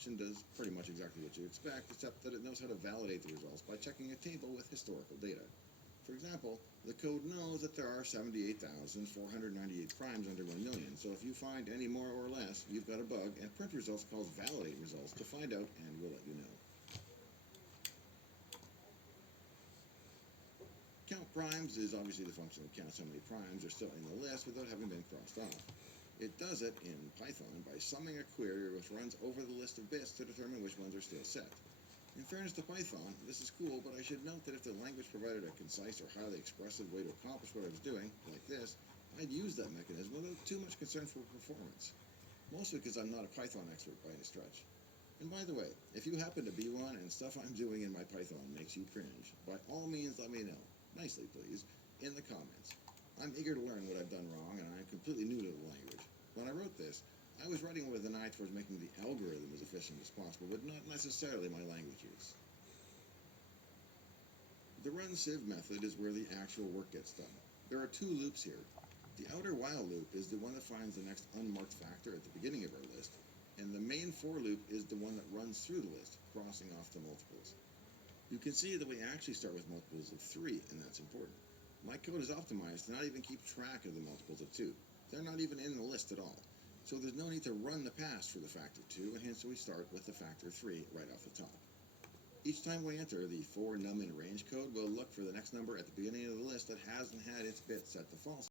function does pretty much exactly what you expect, except that it knows how to validate the results by checking a table with historical data. For example, the code knows that there are 78,498 primes under 1 million, so if you find any more or less, you've got a bug, and print results calls validate results to find out, and we'll let you know. Count primes is obviously the function that counts how many primes are still in the list without having been crossed off. It does it in Python by summing a query which runs over the list of bits to determine which ones are still set. In fairness to Python, this is cool, but I should note that if the language provided a concise or highly expressive way to accomplish what I was doing, like this, I'd use that mechanism without too much concern for performance. Mostly because I'm not a Python expert by any stretch. And by the way, if you happen to be one and stuff I'm doing in my Python makes you cringe, by all means let me know, nicely please, in the comments. I'm eager to learn what I've done wrong, and I'm completely new to the language. When I wrote this, I was writing with an eye towards making the algorithm as efficient as possible, but not necessarily my language use. The run sieve method is where the actual work gets done. There are two loops here. The outer while loop is the one that finds the next unmarked factor at the beginning of our list, and the main for loop is the one that runs through the list, crossing off the multiples. You can see that we actually start with multiples of 3, and that's important. My code is optimized to not even keep track of the multiples of 2. They're not even in the list at all. So there's no need to run the pass for the factor 2, and hence we start with the factor 3 right off the top. Each time we enter the for num in range code, we'll look for the next number at the beginning of the list that hasn't had its bit set to false.